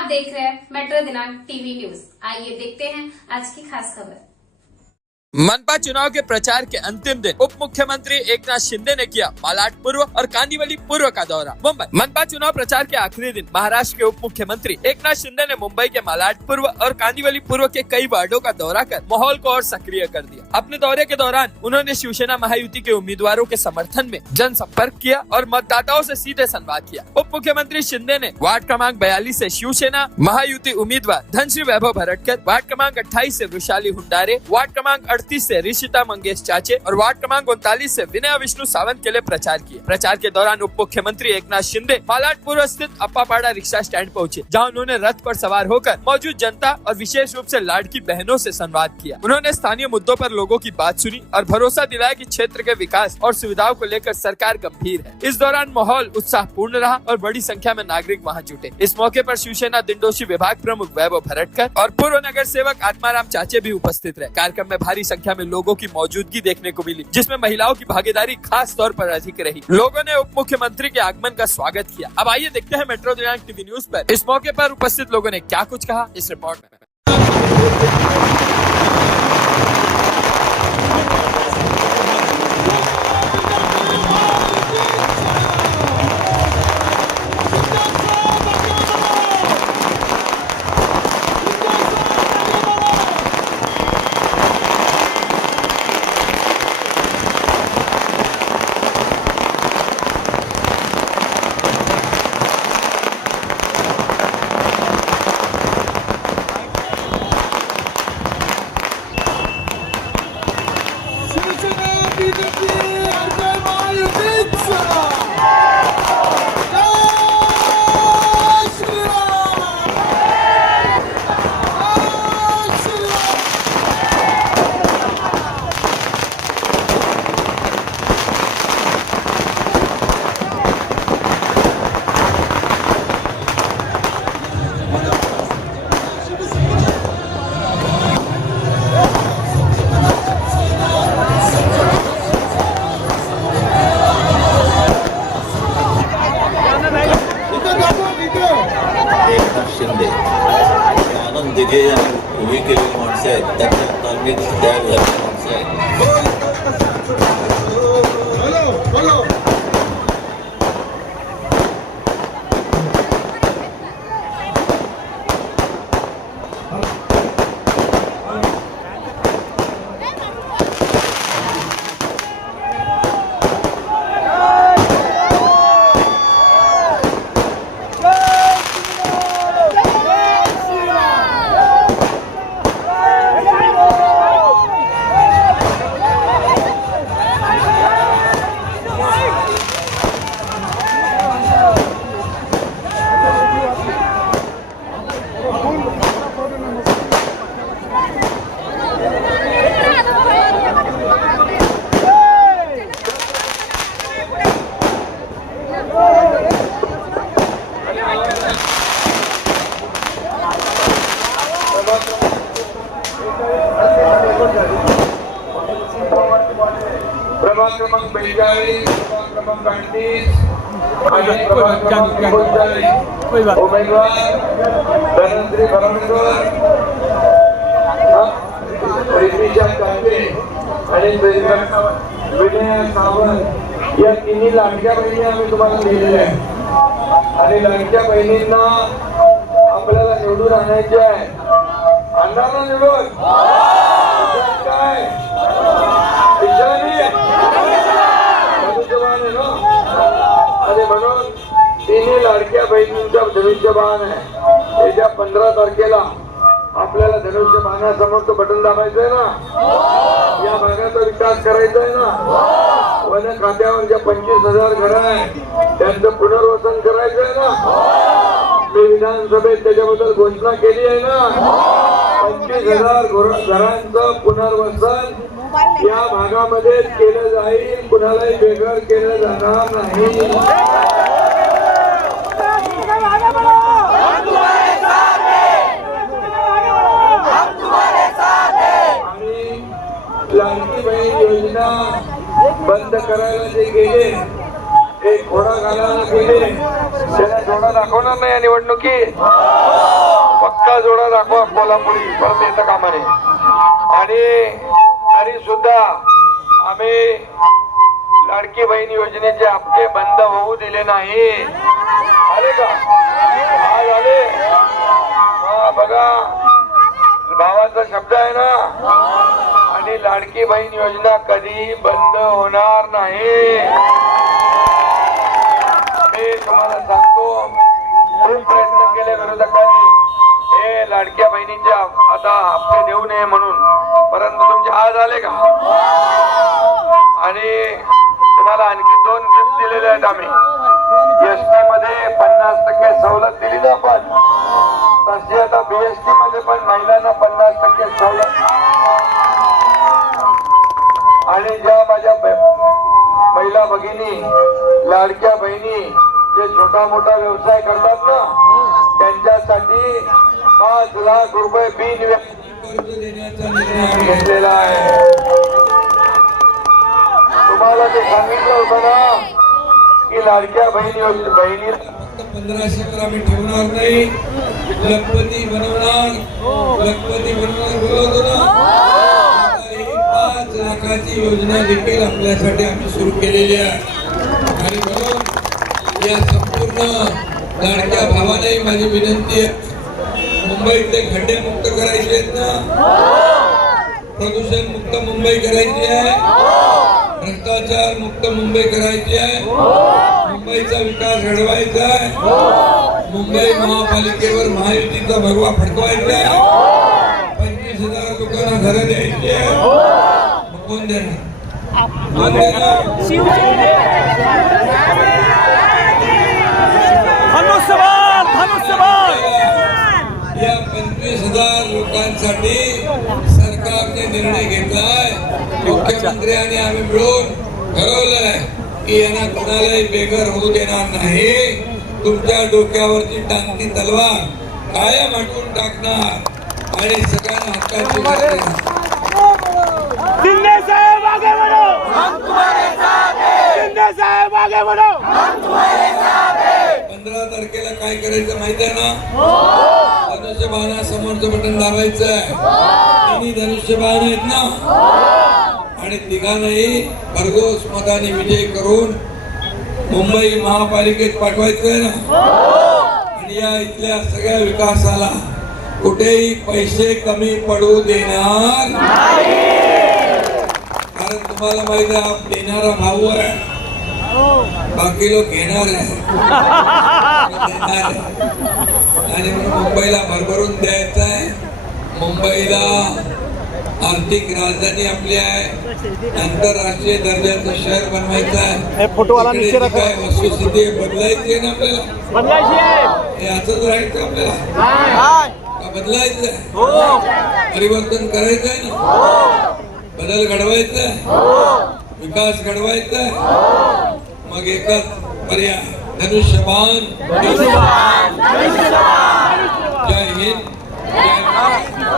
आप देख रहे हैं मेट्रो दिनांक टीवी न्यूज। आइए देखते हैं आज की खास खबर। मनपा चुनाव के प्रचार के अंतिम दिन उप मुख्यमंत्री एकनाथ शिंदे ने किया मालाड पूर्व और कांदिवली पूर्व का दौरा। मुंबई मनपा चुनाव प्रचार के आखिरी दिन महाराष्ट्र के उप मुख्यमंत्री एकनाथ शिंदे ने मुंबई के मालाड पूर्व और कांदिवली पूर्व के कई वार्डों का दौरा कर माहौल को और सक्रिय कर दिया। अपने दौरे के दौरान उन्होंने शिवसेना महायुति के उम्मीदवारों के समर्थन में जनसंपर्क किया और मतदाताओं से सीधे संवाद किया। उप मुख्यमंत्री शिंदे ने वार्ड क्रमांक 42 से शिवसेना महायुति उम्मीदवार धनश्री वैभव भरटकर, वार्ड क्रमांक 28 से वृषाली हुंडारे, वार्ड क्रमांक 38 से ऋषिता मंगेश चाचे और वार्ड क्रमांक 39 से विनय विष्णु सावंत के लिए प्रचार किया। प्रचार के दौरान उप मुख्यमंत्री एकनाथ शिंदे मालाड पूर्व स्थित अप्पापाड़ा रिक्शा स्टैंड पहुंचे, जहां उन्होंने रथ पर सवार होकर मौजूद जनता और विशेष रूप से लाड़की बहनों से संवाद किया। उन्होंने स्थानीय मुद्दों पर लोगों की बात सुनी और भरोसा दिलाया कि क्षेत्र के विकास और सुविधाओं को लेकर सरकार गंभीर है। इस दौरान माहौल उत्साहपूर्ण रहा और बड़ी संख्या में नागरिक वहां जुटे। इस मौके पर शिवसेना दिंडोशी विभाग प्रमुख वैभव भरटकर और पूर्व नगर सेवक आत्माराम चाचे भी उपस्थित रहे। कार्यक्रम में भारी संख्या में लोगों की मौजूदगी देखने को मिली, जिसमें महिलाओं की भागीदारी खास तौर पर अधिक रही। लोगों ने उप मुख्यमंत्री के आगमन का स्वागत किया। अब आइए देखते हैं मेट्रो दिनांक टीवी न्यूज पर इस मौके पर उपस्थित लोगों ने क्या कुछ कहा, इस रिपोर्ट में। शिंदे आनंद दिघे यांनी उभी केलेली माणसं आहेत, त्यांच्या तालमीत तयार झालेली माणसं आहेत। प्रभाग क्रमांक 42, प्रभाग क्रमांक 38 आणि प्रभाग क्रमांक 39 उमेदवार धनश्री भरटकर, ऋषिता चाचे आणि विनय सावंत या तिन्ही लाडक्या बहिणी आम्ही तुम्हाला दिलेल्या आहेत आणि लाडक्या बहिणींना आपल्याला निवडून आणायचे आहे। अण्णांना निवडून काय आणि म्हणून तिन्ही लाडक्या बहिणींचा धनुष्यबाण आहे। येत्या 15 तारखेला आपल्याला धनुष्यबाणासमोर बटन दाबायचंय ना, या भागाचा विकास करायचा आहे ना, वन खात्यावर ज्या 25,000 घरं आहेत त्यांचं पुनर्वसन करायचं आहे ना। मी विधानसभेत त्याच्याबद्दल घोषणा केली आहे ना, 25,000 घरांचं पुनर्वसन या भागामध्ये केलं जाईल, कुणालाही वेगळं केलं जाणार नाही। आणि लाडकी बहीण योजना बंद करायला जे गेले, एक घोडा घालायला गेले, त्याला जोडा दाखवणार नाही या निवडणुकीत. पक्का जोडा दाखवा कोल्हापुरी, परत येतं कामा नये. आणि तरी सुद्धा आम्ही लाडकी बहीण योजनेचे हप्ते बंद होऊ दिले नाही. आले का? आज आले. हा बघा, भावाचा शब्द आहे ना. आणि लाडकी बहीण योजना कधी बंद होणार नाही. मी तुम्हाला सांगतो, खूप प्रयत्न केले विरोधकांनी हे लाडक्या बहिणींच्या आता हप्ते देऊ नये म्हणून, परंतु तुमचे आज आले का? आणि तुम्हाला आणखी 2 गिफ्ट दिलेले आहेत आम्ही. एसटी मध्ये 50% सवलत दिली ना आपण, तशी आता बीएसटी मध्ये पण महिलांना 50% सवलत. आणि ज्या माझ्या महिला भगिनी, लाडक्या बहिणी जे छोटा मोठा व्यवसाय करतात ना, त्यांच्यासाठी 5 लाख रुपये कर्ज देण्याचा निर्णय घेतलेला आहे. तुम्हाला ते सांगितलं होतं ना की लाडक्या बहिणी 1500 वर आम्ही ठेवणार नाही, लखपती बनवणार बोलवतो ना. 5 लाखाची योजना देखील आपल्यासाठी आम्ही सुरू केलेली आहे. आणि म्हणून या संपूर्ण लाडक्या भावाने माझी विनंती आहे, मुंबईतले खड्डे मुक्त करायचे आहेत ना, प्रदूषण मुक्त मुंबई करायची आहे, भ्रष्टाचार मुक्त मुंबई करायची आहे, मुंबईचा विकास घडवायचा आहे, मुंबई महापालिकेवर महायुतीचा भगवा फडकवायचा आहे, 25,000 लोकांना घरं द्यायची आहे. कोण देणार? या 25,000 लोकांसाठी सरकारने निर्णय घेतलाय. मुख्यमंत्री आणि आम्ही मिळून ठरवलंय की यांना कोणालाही बेघर होऊ देणार नाही. तुमच्या डोक्यावरची टांगती तलवार कायम हटवून टाकणार आणि सगळ्यांना हक्काची बात देणार. 15 तारखेला काय करायचं माहिती आहे ना? धनुष्यबाणा समोरचं बटन दाबायचं आहे. तिन्ही धनुष्यबाण आहेत ना, आणि तिघांनाही भरघोस मताने विजय करून मुंबई महापालिकेत पाठवायचं आहे ना. आणि या इथल्या सगळ्या विकासाला कुठेही पैसे कमी पडू देणार नाही. कारण तुम्हाला माहिती आहे, देणारा भाऊ आहे, बाकी लोक घेणार आहे. आणि म्हणून मुंबईला भरभरून द्यायचं आहे. मुंबईला आर्थिक राजधानी आपली आहे, आंतरराष्ट्रीय दर्जाचं शहर बनवायचं आहे. काय वस्तुस्थिती बदलायची आहे ना आपल्याला, हे असंच राहायचं आपल्याला का बदलायचं आहे? परिवर्तन करायचं आहे ना, बदल घडवायचा आहे, विकास घडवायचा आहे. मग एकच पर्याय, धनुष्यबाण. जय हिंद, जय महाराष्ट्र.